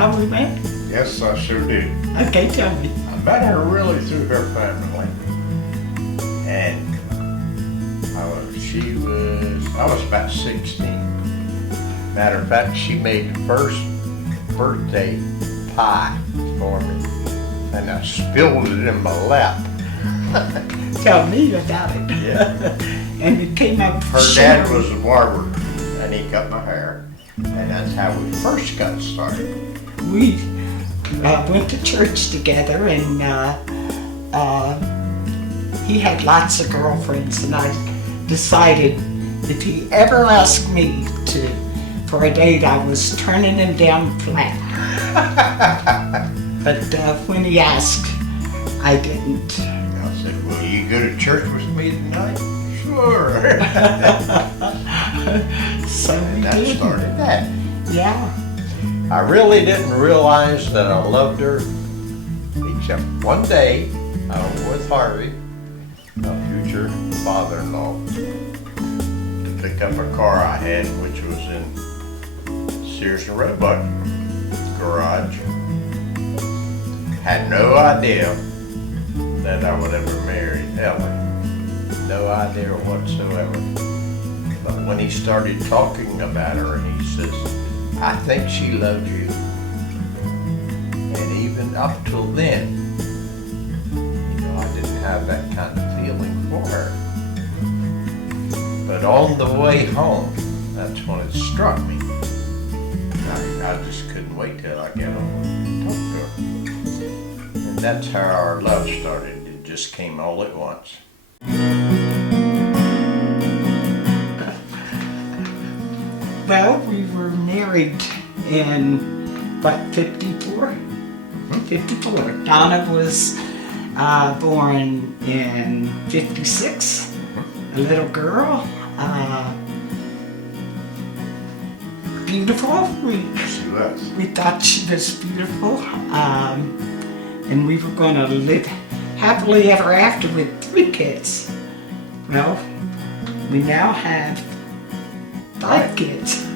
how we met? Yes, I sure do. Okay, tell me. I met her really through her family. And I was about 16. Matter of fact, she made the first birthday pie for me. And I spilled it in my lap. Tell me about it. Yeah. And it came out. Her dad was a barber, and he cut my hair. And that's how we first got started. We went to church together, and he had lots of girlfriends, and I decided if he ever asked me for a date, I was turning him down flat. But when he asked, I didn't. I said, "Will you go to church with me tonight?" Sure. So And we that did. started that. Yeah. I really didn't realize that I loved her, except one day I was with Harvey, my future father-in-law, to pick up a car I had, which was in Sears and Roebuck garage. Had no idea that I would ever marry Ellie. No idea whatsoever. But when he started talking about her, and he says, "I think she loved you." And even up till then, I didn't have that kind of feeling for her. But on the way home, that's when it struck me. I just couldn't wait till I got home and talk to her. And that's how our love started. It just came all at once. Well, we were married in, what, 54? 54. Donna was born in 56, a little girl, beautiful. She was. We thought she was beautiful, and we were going to live happily ever after with 3 kids. Well, we now have 5 kids.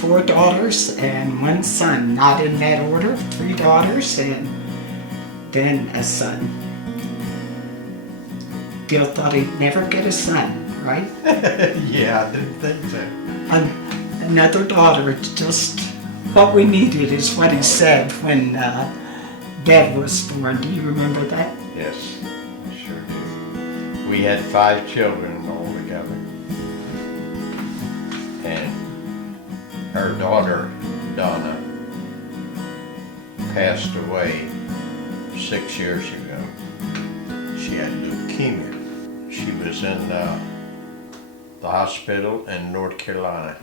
4 daughters and 1 son, not in that order. 3 daughters and then a son. Bill thought he'd never get a son, right? Yeah, I didn't think so. Another daughter. It's just what we needed is what he said when Dad was born. Do you remember that? Yes, I sure do. We had 5 children altogether. And her daughter, Donna, passed away 6 years ago. She had leukemia. She was in the hospital in North Carolina.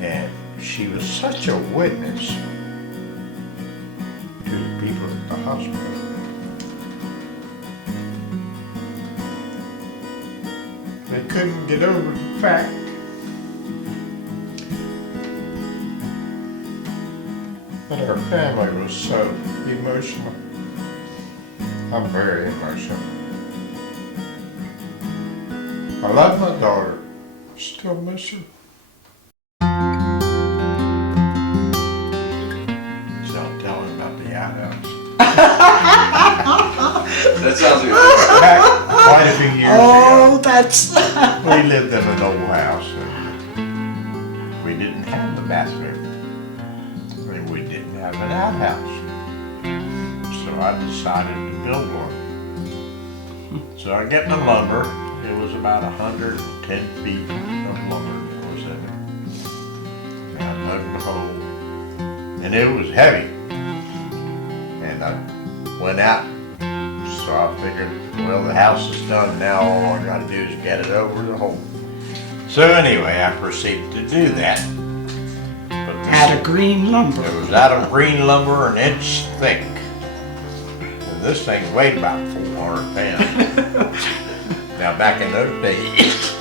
And she was such a witness to the people at the hospital. They couldn't get over the fact that our family was so emotional. I'm very emotional. I love my daughter. Still miss her. So I'm telling about the outhouse. That sounds good. Back quite a few years Oh, ago, that's... we lived in an old house and we didn't have the bathroom. And we didn't have an outhouse. So I decided to build one. So I got the lumber. It was about 110 feet of lumber that was in it. And I dug the hole. And it was heavy. And I went out. So I figured, well, the house is done now. All I gotta do is get it over the hole. So anyway, I proceeded to do that. But this, out of green lumber. it was out of green lumber, an inch thick. And this thing weighed about 400 pounds. Now back in those days,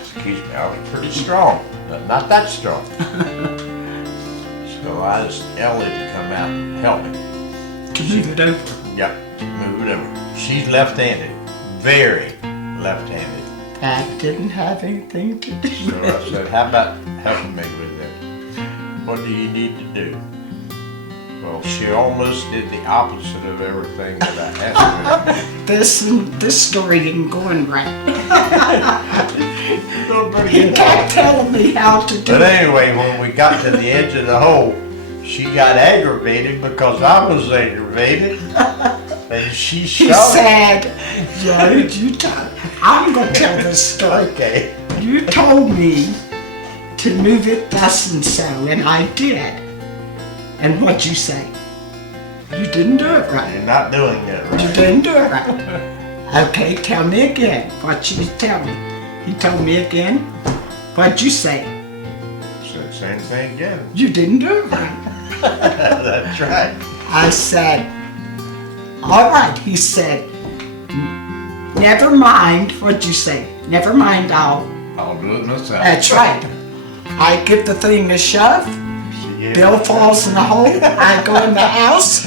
excuse me, I was pretty strong, but not that strong. So I asked Ellie to come out and help me. To move it over. Yep, move it over. She's left-handed, very left-handed. That didn't have anything to do So with I it. said, how about helping me with it? What do you need to do? Well, she almost did the opposite of everything that I asked her. This story ain't going right. You're doing pretty He good. kept telling me how to do But it. anyway, when we got to the edge of the hole, she got aggravated because I was aggravated. And she He shouted. said, I'm going to tell this story. Okay. You told me to move it thus and so, and I did. And what'd you say? You didn't do it right. You're not doing it You right. didn't do it right. Okay, tell me again what you tell me. He told me again. What'd you say? Said the same thing again. You didn't do it right. That's right. I said, all right. He said, never mind. What'd you say? Never mind, I'll do it myself. that's right. I give the thing a shove. Yeah. Bill falls in the hole. I go in the house.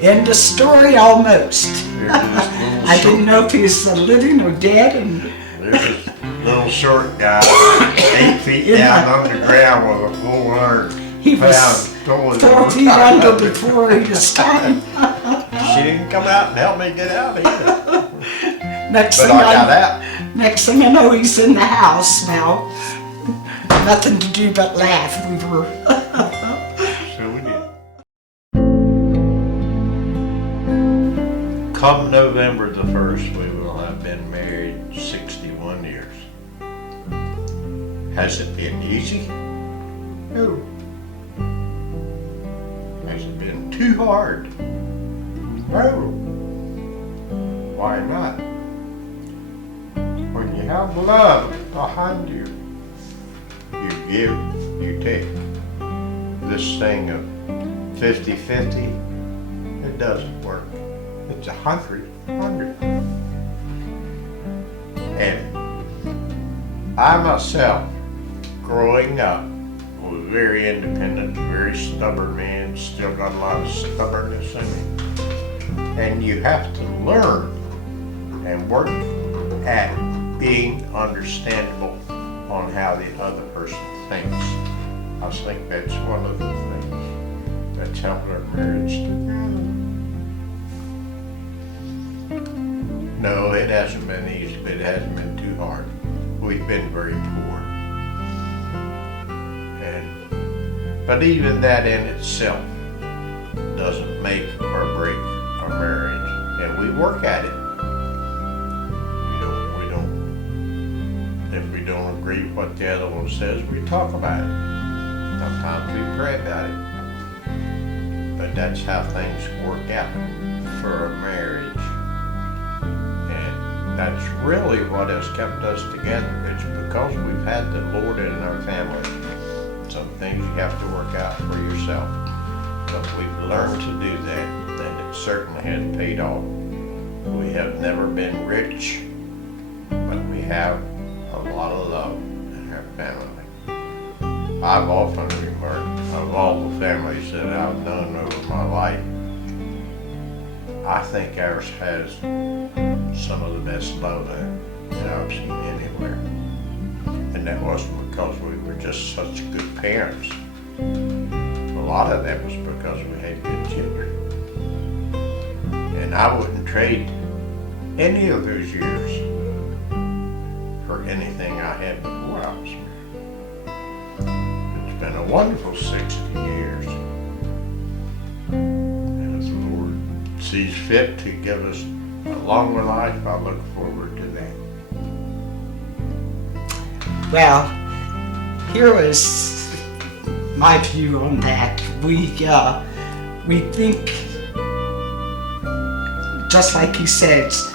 End of story almost. There's this little I didn't know if he was living or dead, and There's this little short guy, 8 feet down underground with a full 100 he was pound 4 feet under before his time. She didn't come out and help me get out either. Next But thing I got out. next thing I know, he's in the house now. Nothing to do but laugh. We were. So we did. Come November the 1st, we will have been married 61 years. Has it been easy? No. Has it been too hard? No. Why not? When you have love behind you, you give, you take. This thing of 50-50, it doesn't work. It's 100-100. And I myself, growing up, was very independent, very stubborn man, still got a lot of stubbornness in me. And you have to learn and work at being understandable on how the other person thinks. I think that's one of the things that's helped our marriage together. No, it hasn't been easy, but it hasn't been too hard. We've been very poor. But even that in itself doesn't make or break our marriage. And we work at it. If we don't agree with what the other one says, we talk about it. Sometimes we pray about it. But that's how things work out for a marriage. And that's really what has kept us together. It's because we've had the Lord in our family. Some things you have to work out for yourself. But we've learned to do that, and it certainly has paid off. We have never been rich, but we have a lot of love in our family. I've often remarked, of all the families that I've known over my life, I think ours has some of the best love that I've seen anywhere. And that wasn't because we were just such good parents. A lot of that was because we had good children. And I wouldn't trade any of those years for anything I had before I was married. It's been a wonderful 60 years. And as the Lord sees fit to give us a longer life, I look forward to that. Well, here is my view on that. We think, just like he says,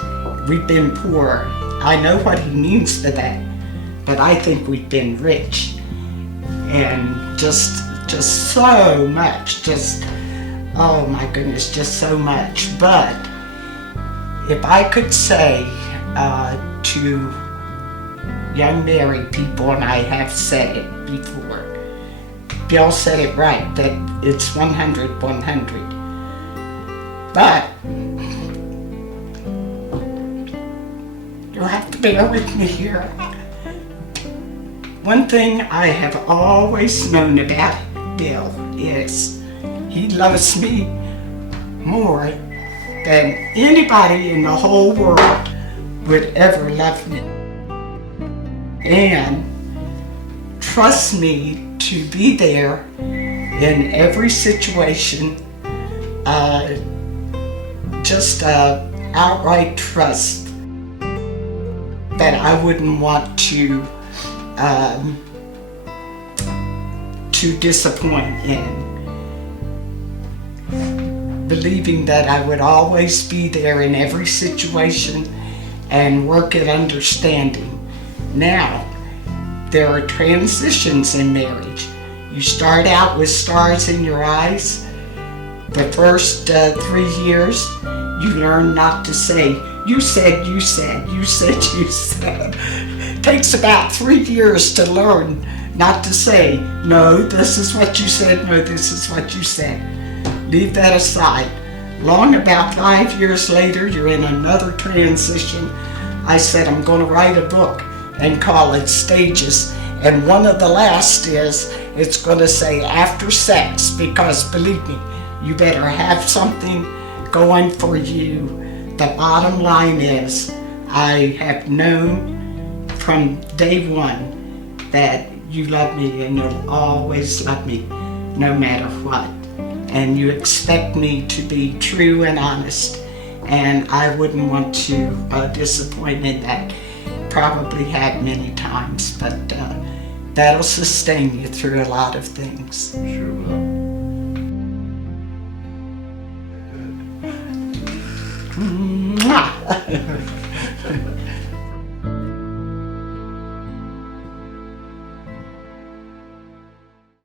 we've been poor. I know what he means by that, but I think we've been rich, and just so much. Oh my goodness, just so much. But if I could say to young married people, and I have said it before, Bill said it right, that it's 100-100. But you have to bear with me here. One thing I have always known about Bill is he loves me more than anybody in the whole world would ever love me. And trust me to be there in every situation. Just outright trust that I wouldn't want to disappoint in. Believing that I would always be there in every situation and work at understanding. Now, there are transitions in marriage. You start out with stars in your eyes. The first 3 years, you learn not to say, you said, you said, you said, you said. It takes about 3 years to learn not to say, no, this is what you said, no, this is what you said. Leave that aside. Long about 5 years later, you're in another transition. I said, I'm going to write a book and call it Stages. And one of the last is, it's going to say after sex, because believe me, you better have something going for you. The bottom line is, I have known from day one that you love me and you'll always love me no matter what. And you expect me to be true and honest, and I wouldn't want to disappoint in that. Probably have many times, but that'll sustain you through a lot of things. Sure will. Mwah.